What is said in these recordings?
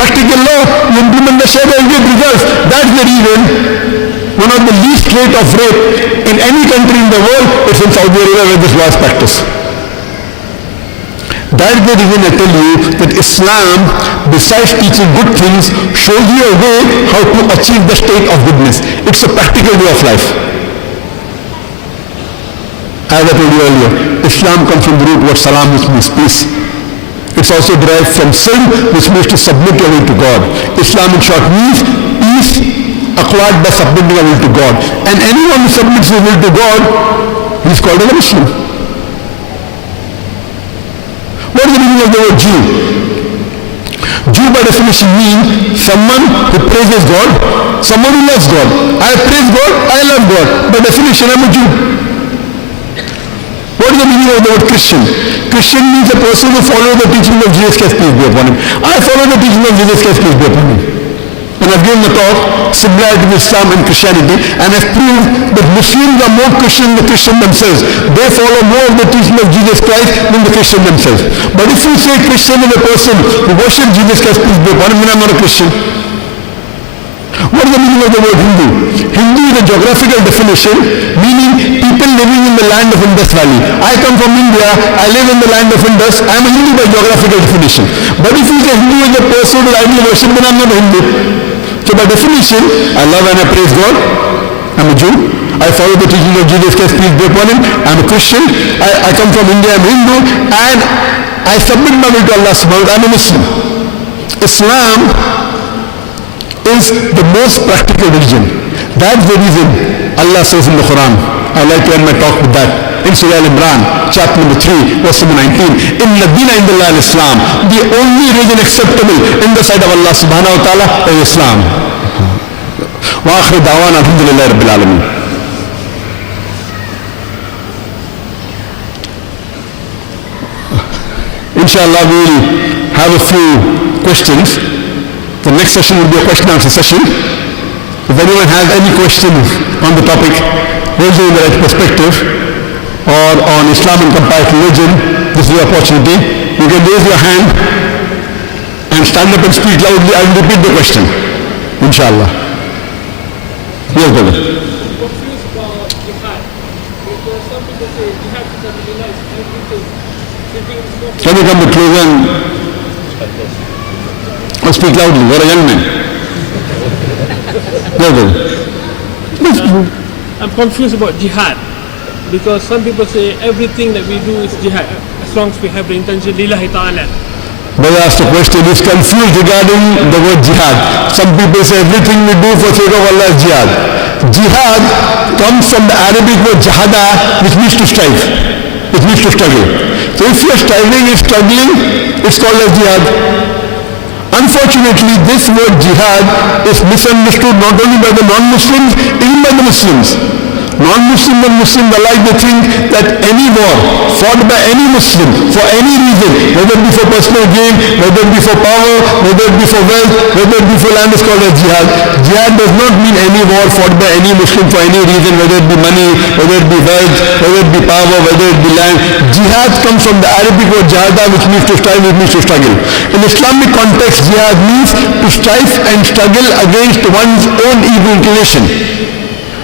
practical law, you implement the Sharia, you get results. That's the reason one of the least rate of rape in any country in the world is in Saudi Arabia, where this law is practiced. That is the reason I tell you that Islam, besides teaching good things, shows you a way how to achieve the state of goodness. It's a practical way of life. As I told you earlier, Islam comes from the root word salam, which means peace. It's also derived from sin, which means to submit your will to God. Islam in short means peace acquired by submitting your will to God. And anyone who submits his will to God, he is called as a Muslim. What is the meaning of the word Jew? Jew by definition means someone who praises God, someone who loves God. I praise God, I love God. By definition, I'm a Jew. What is the meaning of the word Christian? Christian means a person who follows the teaching of Jesus Christ, peace be upon him. I follow the teaching of Jesus Christ, peace be upon him. And I've given a talk, similarity with Islam and Christianity, and I've proved that Muslims are more Christian than the Christians themselves. They follow more of the teaching of Jesus Christ than the Christians themselves. But if you say Christian is a person who worships Jesus Christ, peace be upon him, then I'm not a Christian. What is the meaning of the word Hindu? Hindu is a geographical definition, meaning people living in the land of Indus Valley. I come from India, I live in the land of Indus, I am a Hindu by geographical definition. But if you say Hindu is a person who idol worship, then I am not a Hindu. So by definition, I love and I praise God, I am a Jew. I follow the teaching of Jesus Christ, peace be upon him, I am a Christian. I come from India, I am Hindu, and I submit my will to Allah subhanahu wa ta'ala, I am a Muslim. Islam is the most practical religion. That's the reason Allah says in the Quran. I like to end my talk with that. In Surah Al-Imran, chapter number 3, verse number 19. Inna dina indallah al-Islam. The only religion acceptable in the sight of Allah subhanahu wa ta'ala is Islam. Wa akhir da'wana alhamdulillahi rabbil alameen. Inshallah, we will have a few questions. The next session will be a question and answer session. If anyone has any questions on the topic, religion in the right perspective, or on Islam and comparative religion, this is the opportunity. You can raise your hand and stand up and speak loudly. I will repeat the question. Inshallah. Yes, brother. I'm confused about jihad. Because some people say jihad is not really nice. Can you come to closer and speak loudly? You're a young man. Yes, brother. I'm confused about jihad. Because some people say everything that we do is jihad. As long as we have the intention, lillahi ta'ala. Brother asked a question, is confused regarding the word jihad. Some people say everything we do for sake of Allah is jihad. Jihad comes from the Arabic word jahada, which means to strive, which means to struggle. So if you're striving, you're struggling, it's called as jihad. Unfortunately, this word jihad is misunderstood not only by the non-Muslims, even by the Muslims. Non-Muslims and Muslims alike, they think that any war fought by any Muslim for any reason, whether it be for personal gain, whether it be for power, whether it be for wealth, whether it be for land, is called as jihad. Jihad does not mean any war fought by any Muslim for any reason, whether it be money, whether it be wealth, whether it be power, whether it be land. Jihad comes from the Arabic word jahada, which means to strive, which means to struggle. In Islamic context, jihad means to strive and struggle against one's own evil inclination.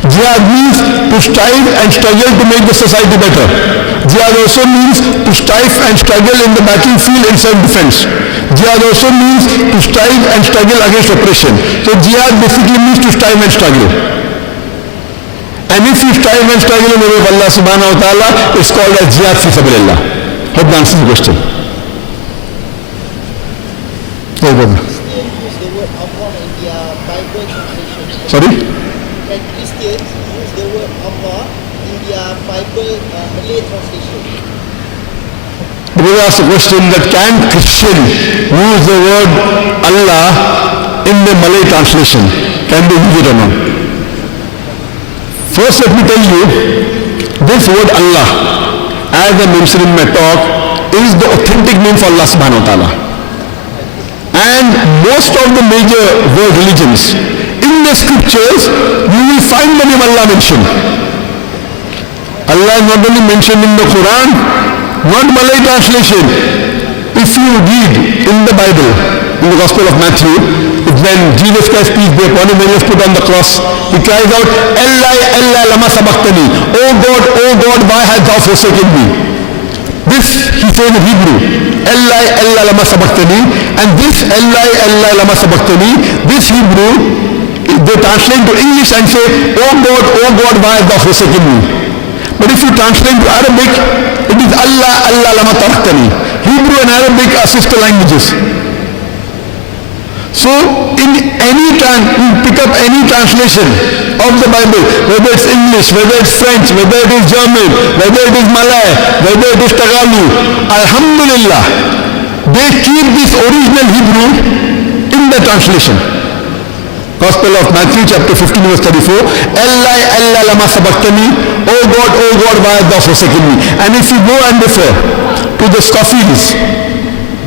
Jihad means to strive and struggle to make the society better. Jihad also means to strive and struggle in the battlefield in self-defense. Jihad also means to strive and struggle against oppression. So jihad basically means to strive and struggle. And if you strive and struggle in the way of Allah subhanahu wa ta'ala, it's called as jihad fi sabilillah. Hope that answers the question. Yes, brother. Sorry? Christians use the word Allah in their Bible Malay translation. The brother asked a question that can Christian use the word Allah in the Malay translation? Can they use it or not? First let me tell you, this word Allah, as I mentioned in my talk, is the authentic name for Allah subhanahu wa ta'ala. And most of the major world religions, in the scriptures, you will find the name Allah mentioned. Allah is not only mentioned in the Quran, not Malay translation. If you read in the Bible, in the Gospel of Matthew, it's when Jesus Christ, peace be upon him, when he was put on the cross, he cries out, Eli, Eli, lama sabachthani. Oh God, why hast thou forsaken me? This he says in Hebrew, Eli, Eli, lama sabachthani. And this Eli, Eli, lama sabachthani, this Hebrew, they translate to English and say, oh God, why hast thou forsaken me? But if you translate to Arabic, it is Allah, Allah, lama taraktani. Hebrew and Arabic are sister languages. So, in any you pick up any translation of the Bible, whether it's English, whether it's French, whether it is German, whether it is Malay, whether it is Tagalog, Alhamdulillah, they keep this original Hebrew in the translation. Gospel of Matthew chapter 15 verse 34, Eli, Eli, lama sabachthani. Oh God, why hast thou forsaken me? And if you go and refer to the Scofields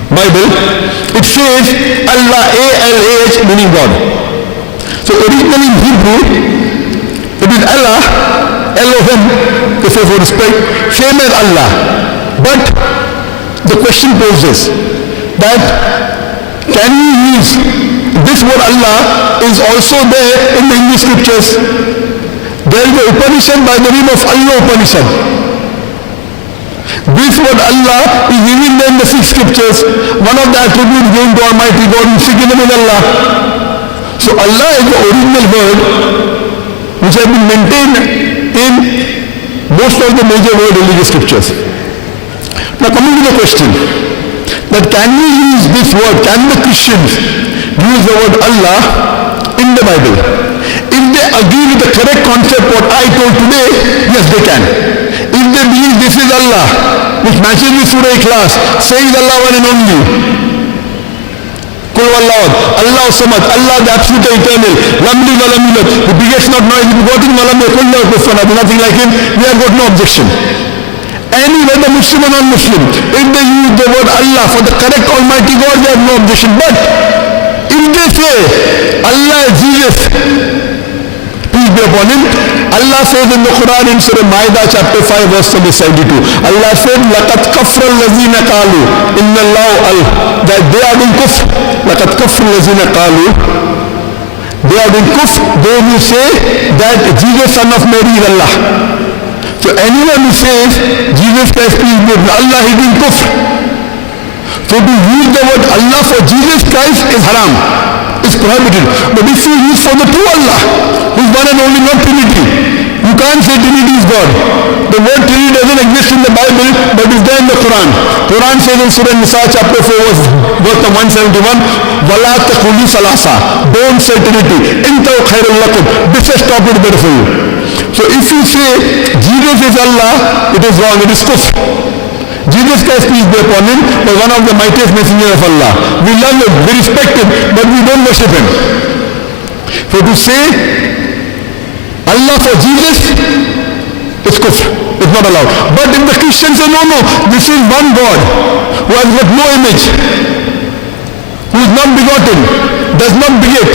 Bible, it says Allah, A-L-A-H, meaning God. So originally in Hebrew, it is Allah, Elohim, they say for respect, same as Allah. But the question poses that can we use this word Allah is also there in the Hindu scriptures. There is a Upanishad by the name of Allah Upanishad. This word Allah is even there in the 6 scriptures. One of the attributes given to Almighty God is Sikhinam in Allah. So Allah is the original word which has been maintained in most of the major world religious scriptures. Now coming to the question, that can we use this word, can the Christians use the word Allah in the Bible? If they agree with the correct concept what I told today, yes they can. If they believe this is Allah, which matches with Surah Ikhlas, saying Allah one and only, Kul Wallahu, Allah Samad, Allah the absolute eternal, Lamli Walamilad, who begets not, nor is begotten, Walam Yakul lahu kufuwan ahad, nothing like him, we have got no objection. Any whether Muslim or non-Muslim, if they use the word Allah for the correct Almighty God, they have no objection. But if they say Allah is Jesus, peace be upon him, Allah says in the Quran in Surah Ma'idah chapter 5 verse number 72, Allah said, لَقَدْ كَفْرَ الَّذِينَ قَالُوا إِنَّ اللَّهُ that they are doing kufr. لَقَدْ كَفْرَ الَّذِينَ قَالُوا, they are doing kufr, those who say that Jesus son of Mary is Allah. So anyone who says Jesus Christ peace be upon Allah, he is doing kufr. So to use the word Allah for Jesus Christ is haram, is prohibited. But if you use for the true Allah, who is one and only, not Trinity, you can't say Trinity is God. The word Trinity doesn't exist in the Bible, but is there in the Quran. Quran says in Surah Nisa chapter 4 verse 171, وَلَا تَقُولُوا ثَلَاثَةً, don't say Trinity. إِنْتَوْ خَيْرٌ لَكُمْ, this has stopped it better for you. So if you say Jesus is Allah, it is wrong, it is kufr. Jesus Christ, peace be upon him, was one of the mightiest messengers of Allah. We love him, we respect him, but we don't worship him. So to say Allah for Jesus is kufr, it's not allowed. But if the Christians say no, this is one God who has got no image, who is not begotten, does not beget,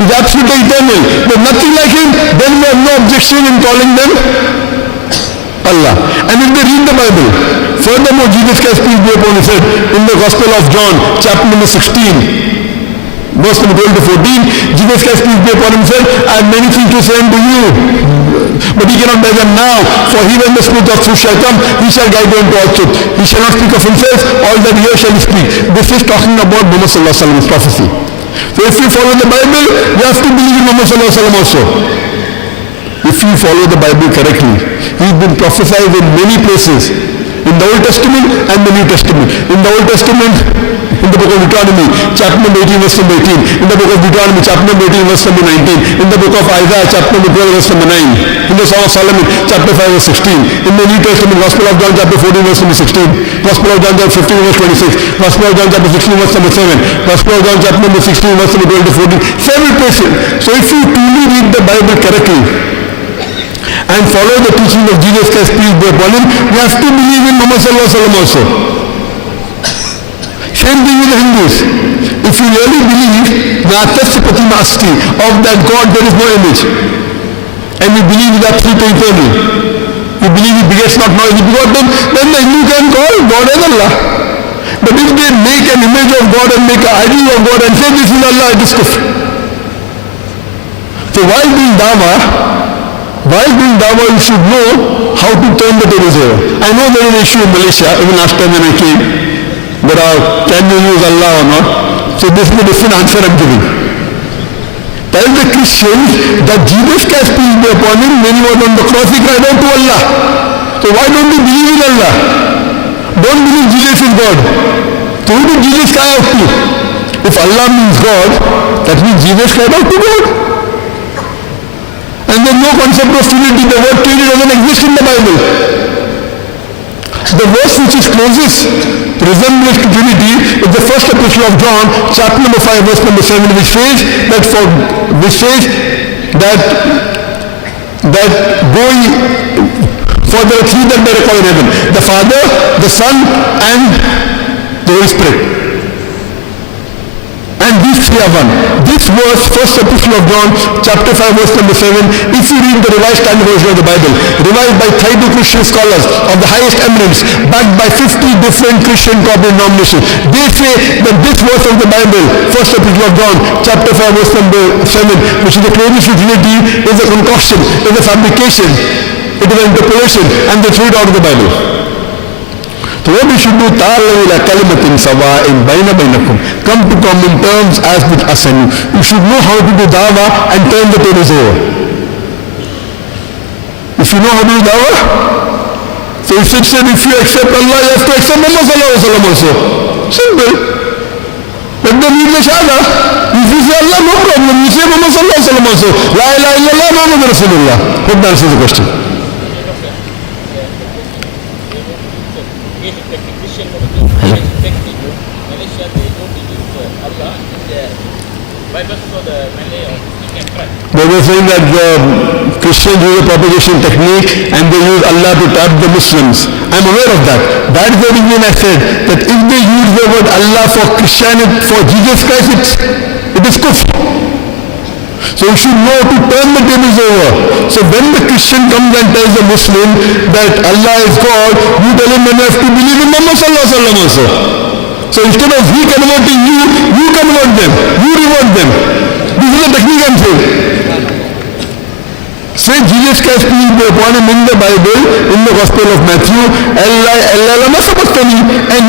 is absolutely eternal, there's nothing like him, then we have no objection in calling them Allah. And if they read the Bible, furthermore Jesus Christ, peace be upon him, said in the Gospel of John chapter number 16 verse number 12 to 14, Jesus Christ, peace be upon him, said, I have many things to say unto you, but he cannot bear them now, for he when the Spirit of truth shall come, he shall guide you into all truth. He shall not speak of himself, all that he shall speak. This is talking about Muhammad sallallahu alaihi wasallam's prophecy. So if you follow the Bible, you have to believe in Muhammad sallallahu alaihi wasallam also. If you follow the Bible correctly, he's been prophesied in many places, in the Old Testament and the New Testament. In the Old Testament, in the book of Deuteronomy, chapter number 18, verse number 18. In the book of Deuteronomy, chapter number 18, verse number 19. In the book of Isaiah, chapter number 12, verse number 9. In the Song of Solomon, chapter 5, verse 16. In the New Testament, Gospel of John, chapter 14, verse number 16. Gospel of John, chapter 15, verse 26. Gospel of John, chapter 16, verse number 7. Gospel of John, chapter number 16, verse number 12 to 14. Several places. So if you truly read the Bible correctly, and follow the teaching of Jesus Christ, peace be upon him, we have to believe in Muhammad sallallahu alaihi wasallam also. Same thing with the Hindus. If you really believe of that God, there is no image, and you believe that absolute eternal, you believe he begets not, nor is he begotten, then the Hindu can call God as Allah. But if they make an image of God and make an idol of God and say this is Allah, it is kufr. So while doing dawah, you should know how to turn the tables over. I know there is an issue in Malaysia, even last time when I came, can you use Allah or not? So this is a different answer I'm giving. Tell the Christians that Jesus Christ, peace be upon him, when he was on the cross, he cried out to Allah. So why don't you believe in Allah? Don't believe Jesus is God. So who did Jesus cry out to? If Allah means God, that means Jesus cried out to God. And there's no concept of Trinity. The word Trinity doesn't exist in the Bible. The verse which is closest resemblance to Trinity is the first epistle of John, chapter number 5, verse number 7, which says that going for there are three that they recall in heaven: the Father, the Son, and the Holy Spirit. And these three are one. This verse, first epistle of John, chapter 5, verse number 7, if you read the Revised Standard Version of the Bible, revised by 32 Christian scholars of the highest eminence, backed by 50 different Christian corporate denominations, they say that this verse of the Bible, first epistle of John, chapter 5, verse number 7, which is the closest to Trinity, is a concoction, is a fabrication, it is an interpolation, and they threw it out of the Bible. So what we should do, ta'alaw ila kalimatin sawa'in bayna baynakum. Come to common terms as with us and you. You should know how to do dawah and turn the tables over. If you know how to do dawah, so if it said if you accept Allah, you have to accept Muhammad sallallahu alaihi wasallam also. Simple. Let them read the Shahada. If you say Allah, no problem. You say Muhammad sallallahu alaihi wasallam also. La ilaha illallah Muhammad Rasulullah. Hope that answers the question. They were saying that the Christians use a propagation technique and they use Allah to trap the Muslims. I'm aware of that. That is the reason I said that if they use the word Allah for Christianity, for Jesus Christ, it is kufr. So you should know to turn the tables over. So when the Christian comes and tells the Muslim that Allah is God, you tell him you have to believe in Muhammad sallallahu alaihi wasallam also. So instead of he converting you, you convert them, you revert them. This is the technique I'm saying. Say Jesus Christ, peace be upon him, in the Bible, in the Gospel of Matthew, Allah and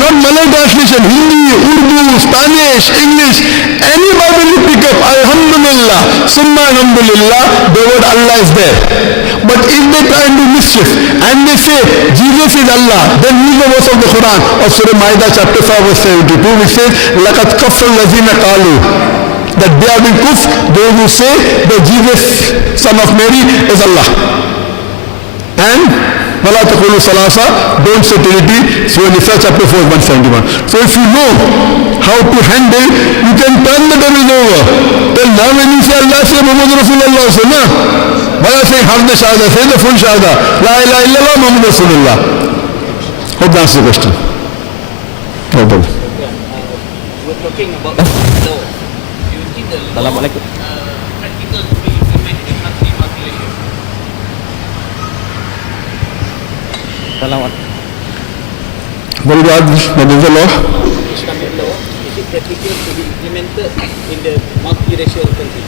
not Malay translation, Hindi, Urdu, Spanish, English, any Bible you pick up, Alhamdulillah, Summa Alhamdulillah, the word Allah is there. But if they try and do mischief and they say Jesus is Allah, then use the verse of the Quran of Surah Ma'idah chapter 5 verse 72, which says, لَقَدْ كَفَّرَ الَّذِينَ قَالُوا, that they are being kufr, those who say that Jesus, son of Mary, is Allah. And وَلَا تَقُولُوا ثَلَاثَةً, don't say Trinity, Surah Nisa chapter 4 171. So if you know how to handle, you can turn the tables over. Then now when you say Allah, say Muhammad Rasulullah, so no. Why say half the Shahada, say the full Shahada, La ilaha illallah Muhammad Rasulullah. Hope that answers the question. No problem. We're talking about law. Do you think the law practical to be implemented in country multiracial? What is that? What is the law? Islamic law, is it practical to be implemented in the multiracial country?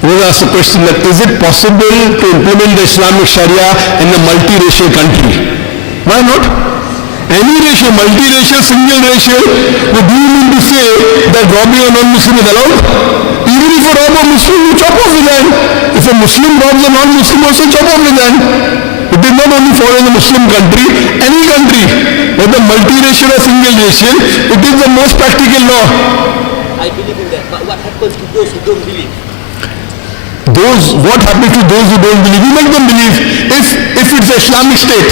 We will ask the question that is it possible to implement the Islamic Sharia in a multiracial country? Why not? Any racial, multiracial, single racial, would you mean to say that robbing a non-Muslim is allowed? Even if you rob a Muslim, you chop off his hand. If a Muslim robs a non-Muslim, also chop off his hand. It is not only for in a Muslim country, any country, whether multiracial or single racial, it is the most practical law. I believe in that, but what happens to those who don't believe? What happens to those who don't believe? You make them believe. If it's an Islamic state,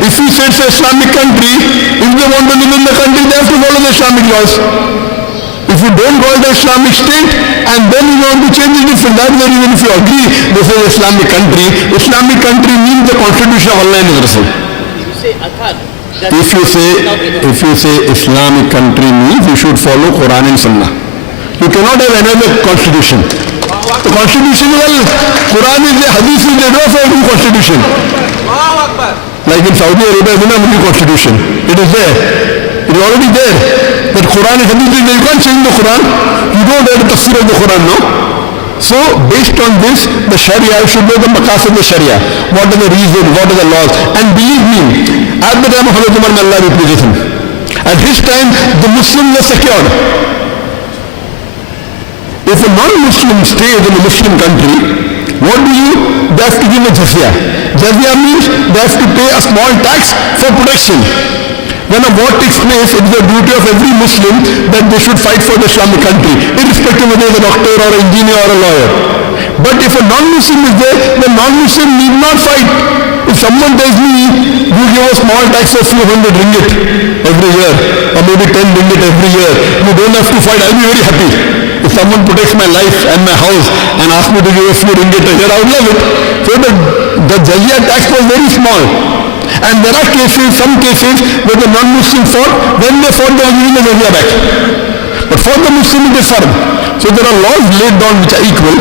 if you say it's an Islamic country, if they want to live in the country, they have to follow the Islamic laws. If you don't call the Islamic state and then you want to change it, that's the reason if you agree this is Islamic country means the constitution of Allah and His Rasul. If you say Athad, If you say Islamic country means you should follow Quran and Sunnah. You cannot have another constitution. The constitution is Quran is the Hadith is the draw for a new constitution. Like in Saudi Arabia, there is a new constitution. It is there. It It's already there. That Quran is Hadith. You can't change the Quran. You don't have the tafsir of the Quran, no? So, based on this, the Sharia, you should know the maqasid of the Sharia. What are the reasons, what are the laws? And believe me, at the time of Hazrat Umar, may Allah be pleased with him, at his time, the Muslims were secured. If a non-Muslim stays in a Muslim country, what do you? They have to give a jizya. Jizya means they have to pay a small tax for protection. When a war takes place, it is the duty of every Muslim that they should fight for the Islamic country, irrespective of whether they is a doctor or an engineer or a lawyer. But if a non-Muslim is there, the non-Muslim need not fight. If someone tells me, you give a small tax of few hundred ringgit every year, or maybe 10 ringgit every year, you don't have to fight, I'll be very happy. If someone protects my life and my house and asks me to give a few ringgit a year, I would love it. So the jizya tax was very small. And there are cases, some cases, where the non-Muslim fought, when they fought, they were giving the jizya back. But for the Muslim, it is firm. So there are laws laid down which are equal,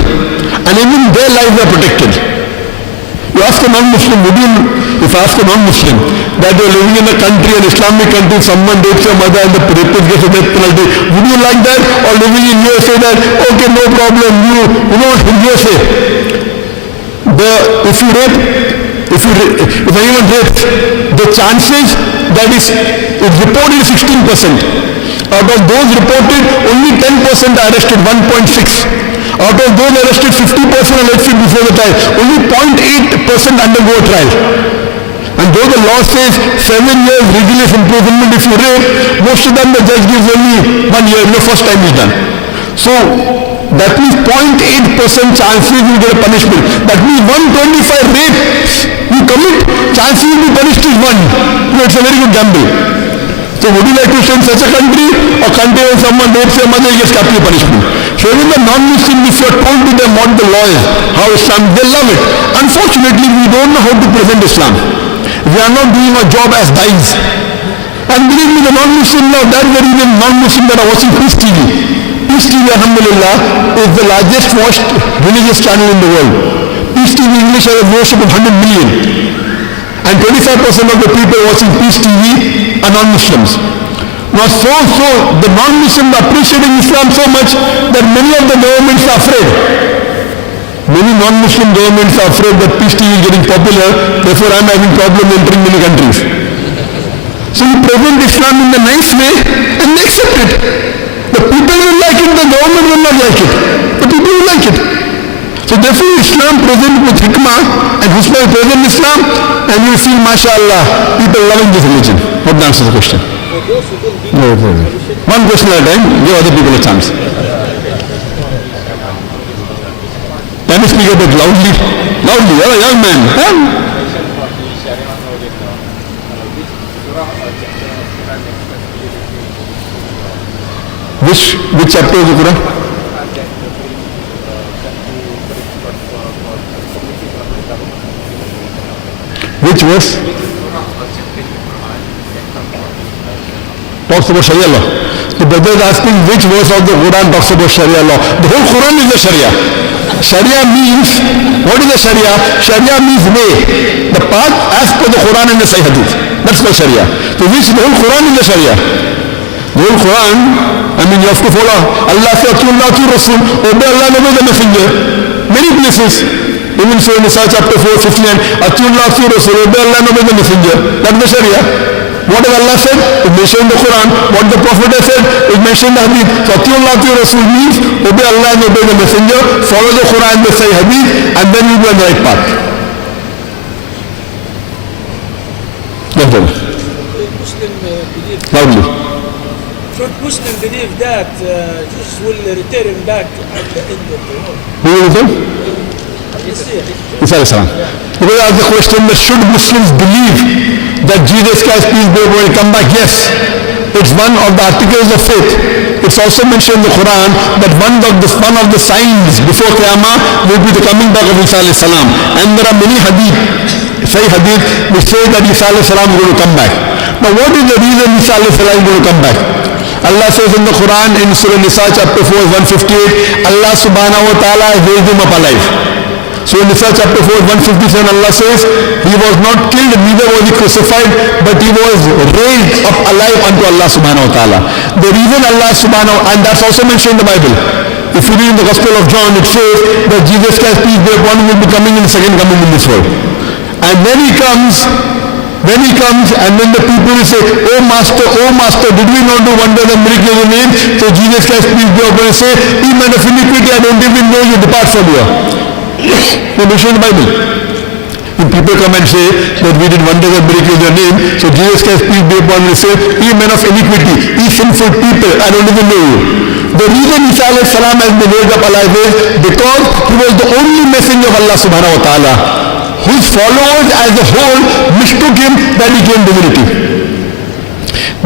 and even their lives are protected. You ask a non-Muslim, if I ask a non-Muslim that you're living in a country, an Islamic country, someone rapes your mother and the rapist gets a death penalty, would you like that? Or living in USA that, okay, no problem, you know what in USA, if anyone rapes, the chances that is reported is 16%. Out of those reported, only 10% are arrested, 1.6. Out of those arrested, 50% are arrested before the trial. Only 0.8% undergo a trial. And though the law says 7 years rigorous imprisonment if you rape, most of them the judge gives only 1 year, the first time is done. So that means 0.8% chances you get a punishment. That means 125 rapes you commit, chances you be punished is 1. So it's a very good gamble. So would you like to stay in such a country, or country where someone rapes your mother, he gets capital punishment? So even the non-Muslim, if you are told to them what the law is, how Islam, they love it. Unfortunately, we don't know how to present Islam. We are not doing our job as guides. And believe me, the non-Muslim now, that's the reason non-Muslim that are watching Peace TV. Peace TV, alhamdulillah, is the largest watched religious channel in the world. Peace TV English has a viewership of 100 million. And 25% of the people watching Peace TV are non-Muslims. Now the non-Muslims are appreciating Islam so much that many of the governments are afraid. Many non-Muslim governments are afraid that Peace TV is getting popular, therefore I am having problem entering many countries. So you present Islam in the nice way and they accept it. The people will like it, the government will not like it. The people will like it. So therefore Islam present with hikmah and husna present Islam, and you feel, mashallah, people loving this religion. Hope that answers the question. No. One question at a time, give other people a chance. Can you speak a bit loudly? Loudly, you're a young man. Huh? Which chapter of the Quran? Which verse? Talks about Sharia law. The brother is asking which verse of the Quran talks about Sharia law. The whole Quran is the Sharia. Sharia means, what is the Sharia? Sharia means way, the path as per the Quran and the Sahih Hadith. That's called Sharia. So which the whole Quran is the Sharia. The whole Quran, you have to follow. Allah says, Rasul, obey Allah and obey the Messenger. Many places. Even so in Nisa chapter 4, 59, Atullah fi Rasul, obey Allah and obey the Messenger. That's the Sharia. What has Allah said? It mentioned in the Quran. What the Prophet has said is mentioned in the Hadith. So Atullah fi Rasul means obey Allah and obey the Messenger, follow the Quran, the Sahih Hadith, and then you will be on the right path. Yes, brother. Loudly. Should Muslim believe that Jesus will return back at the end of the world? Who will return? Isa alayhi salam. Because I asked the question that should Muslims believe that Jesus Christ, peace be upon him, will come back? Yes. It's one of the articles of faith. It's also mentioned in the Quran that one of the signs before Qiyamah will be the coming back of Isa alayhi salam. And there are many hadith, Sahih hadith, which say that Isa alayhi salam is going to come back. Now what is the reason Isa alayhi salam is going to come back? Allah says in the Quran in Surah Nisa chapter 4, 158, Allah subhanahu wa ta'ala has raised him up alive. So in Nisa chapter 4, 157, Allah says, he was not killed, neither was he crucified, but he was raised up alive unto Allah subhanahu wa ta'ala. The reason Allah subhanahu, and that's also mentioned in the Bible. If you read in the Gospel of John, it says that Jesus Christ, peace be upon him, will be coming in the second coming in this world. And when he comes, and when the people will say, oh Master, did we not do wonders and miracles in your name? So Jesus Christ, peace be upon him, say, ye men of iniquity, I don't even know you, depart from here. They mention in the Bible. When people come and say that we did wonders and miracles in your name, so Jesus Christ, peace be upon him, will say, ye men of iniquity, ye sinful people, I don't even know you. The reason Isa alayhi salam has been raised up alive is because he was the only messenger of Allah subhanahu wa ta'ala, whose followers as a whole mistook him that he came divinity.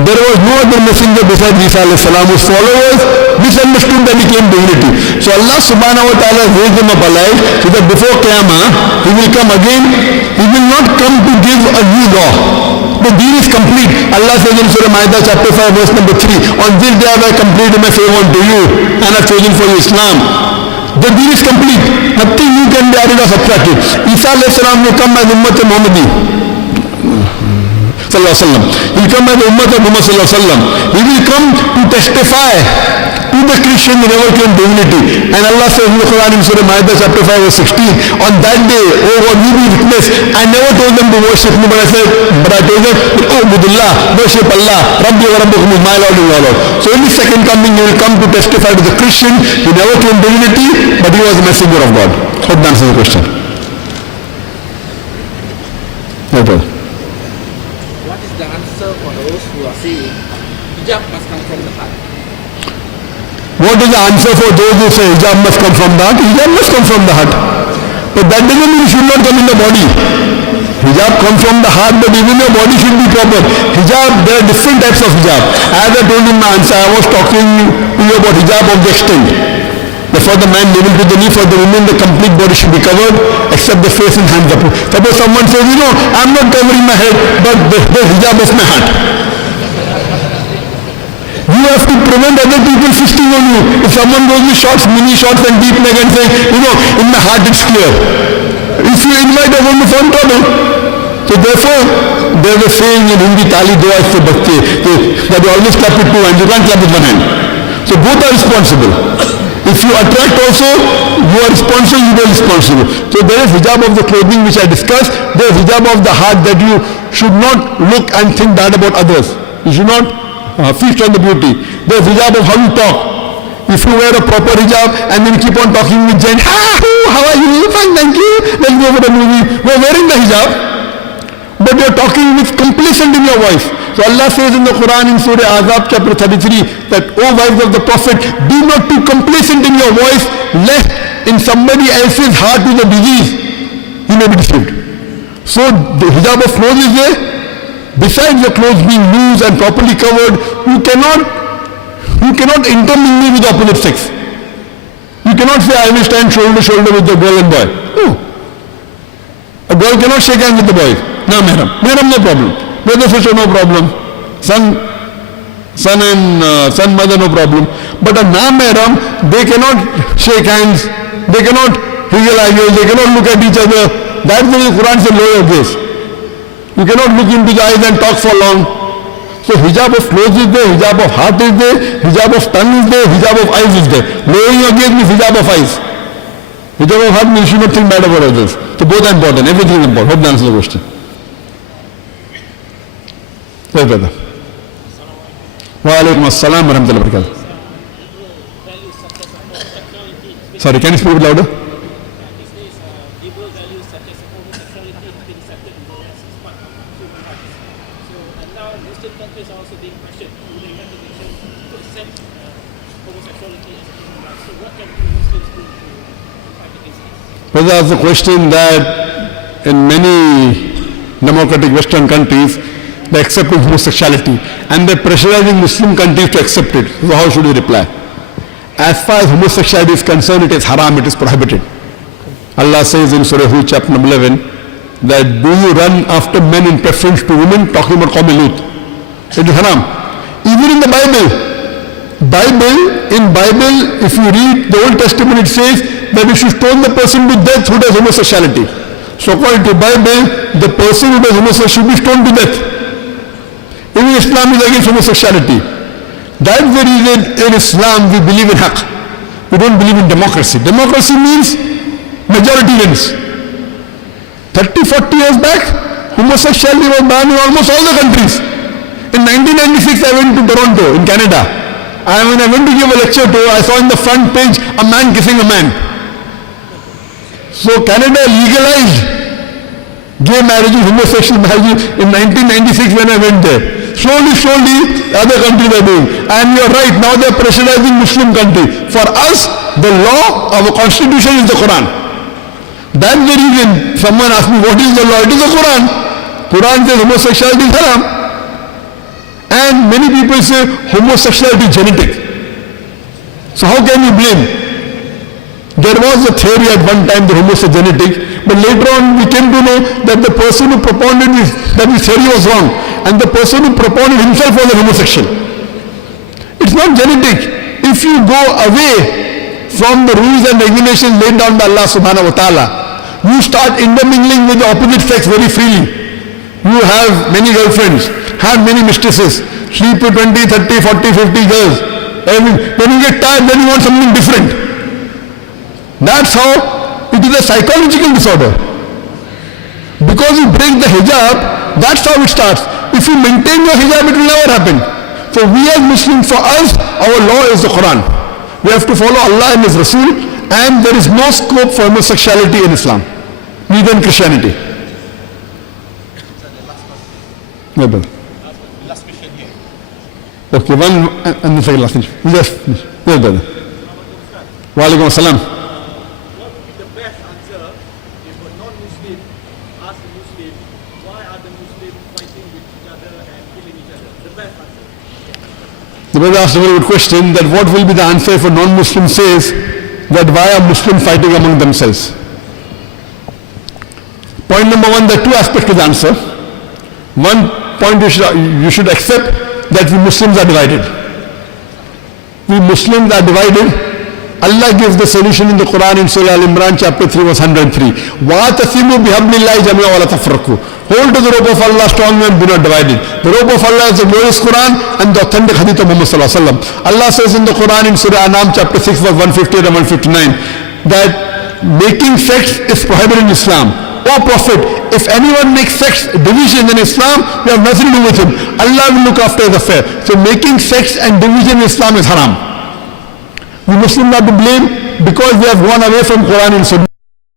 There was no other messenger besides Isa alayhi salam whose followers misunderstood that he came divinity. So Allah subhanahu wa ta'ala raised him up alive so that before Qiyamah he will come again. He will not come to give a new law. The deen is complete. Allah says in Surah Ma'idah chapter 5 verse number 3, on this day have I completed my favor unto you and have chosen for you Islam. The deen is complete. Nothing new can be added or subtracted. Isa alayhi salam will come as Ummat Muhammadi sallallahu alaihi wasallam. He will come as Ummat of Muhammad sallallahu alaihi wasallam. He will come to testify to the Christian who never claimed divinity. And Allah says in the Quran in Surah Ma'idah chapter 5 verse 16, on that day, oh God, you be witness, I never told them to worship me, but I told them, oh Budullah, worship Allah, Rabbi wa Rabbukum is my Lord and your Lord. So in the second coming, you will come to testify to the Christian who never claimed divinity, but he was a messenger of God. Hope that answers the question. No problem. What is the answer for those who are saying hijab must come from the heart? What is the answer for those who say hijab must come from the heart? Hijab must come from the heart. But that doesn't mean it should not come in the body. Hijab comes from the heart, but even your body should be proper. Hijab, there are different types of hijab. As I told in my answer, I was talking to you about hijab of the extent. That for the man level to the knee, for the women the complete body should be covered except the face and hands up. Suppose someone says, I'm not covering my head, but the hijab of my heart. You have to prevent other people fisting on you. If someone goes with shorts, mini shorts and deep neck and says, in my heart it's clear. If you invite a woman for trouble. So therefore, there's a saying in Hindi, Tali Dua se bachche, that you always clap with two hands, you can't clap with one hand. So both are responsible. If you attract also, you are responsible, you are responsible. So there is hijab of the clothing which I discussed. There is hijab of the heart that you should not look and think bad about others. You should not feast on the beauty. There is hijab of how you talk. If you wear a proper hijab and then keep on talking with Jen, how are you? Fine, thank you. Let's go for the movie. We are wearing the hijab, but you are talking with complacent in your voice. So Allah says in the Quran in Surah Azab chapter 33 that, O wives of the Prophet, be not too complacent in your voice, lest in somebody else's heart with a disease, you may be deceived. So the hijab of clothes is there. Besides your clothes being loose and properly covered, you cannot intermingle with the opposite sex. You cannot say, I will stand shoulder to shoulder with the girl and boy. No. A girl cannot shake hands with the boy. No, madam. Madam, no problem. Brother, sister, no problem. Son and mother, no problem. But a madam, they cannot shake hands. They cannot visualize. They cannot look at each other. That's the way Quran says lower gaze. You cannot look into the eyes and talk for long. So hijab of clothes is there, hijab of heart is there, hijab of tongue is there, hijab of eyes is there. Lowering your gaze means hijab of eyes. Hijab of heart means you should not think bad about others. So both are important, everything is important. Hope that answers the question. Yes, brother. Wa alaikum assalam wa rahmatullahi wa barakatuh. Sorry, can you speak louder? Brother asked the question that in many democratic Western countries, they accept homosexuality and they're pressurizing Muslim countries to accept it. So how should we reply? As far as homosexuality is concerned, it is haram, it is prohibited. Allah says in Surah Hud chapter number 11 that do you run after men in preference to women, talking about Qawm Lut. It is haram. Even in the Bible, if you read the Old Testament, it says that we should stone the person to death who does homosexuality. So according to Bible, the person who does homosexuality should be stoned to death. Even Islam is against homosexuality. That's the reason in Islam we believe in haqq. We don't believe in democracy. Democracy means majority wins. 30, 40 years back, homosexuality was banned in almost all the countries. In 1996, I went to Toronto in Canada. When I went to give a lecture I saw in the front page a man kissing a man. So Canada legalized gay marriages, homosexual marriages in 1996 when I went there. Slowly, other countries are doing. And you're right, now they're pressurizing Muslim countries. For us, the law, our constitution is the Quran. That's the reason someone asked me, what is the law? It is the Quran. Quran says homosexuality is haram. And many people say homosexuality is genetic. So how can you blame? There was a theory at one time that homosexuality is genetic, but later on we came to know that the person who propounded that this theory was wrong, and the person who propounded himself was a homosexual. It's not genetic. If you go away from the rules and regulations laid down by Allah subhanahu wa ta'ala, you start intermingling with the opposite sex very freely. You have many girlfriends, have many mistresses, sleep with 20, 30, 40, 50 girls. When you get tired, then you want something different. That's how it is a psychological disorder. Because you break the hijab, that's how it starts. If you maintain your hijab, it will never happen. So we as Muslims, for us, our law is the Quran. We have to follow Allah and His Rasul, and there is no scope for homosexuality in Islam, neither in Christianity. No, brother. Last question here. Okay, one and the second last question. Yes, brother. Wa alaikum assalam. What would be the best answer if a non-Muslim asks a Muslim, why are the Muslims fighting with each other and killing each other? The best answer. The brother asked a very good question, that what will be the answer if a non-Muslim says that why are Muslims fighting among themselves? Point number one, there are two aspects to the answer. One point, you should accept that we Muslims are divided. We Muslims are divided. Allah gives the solution in the Quran in Surah Al-Imran chapter 3 verse 103. وَاتَّصِمُوا بِحَبْلِ اللَّهِ جَمِيعًا وَلَا تَفْرَقُوا. Hold to the rope of Allah strongly and do not divide it. The rope of Allah is the glorious Quran and the authentic hadith of Muhammad sallallahu alaihi wasallam. Allah says in the Quran in Surah Anam chapter 6 verse 158 and 159 that making sects is prohibited in Islam. O Prophet, if anyone makes sects division in Islam, we have nothing to do with him. Allah will look after his affair. So making sects and division in Islam is haram. We Muslims are to blame because we have gone away from Quran and Sunnah.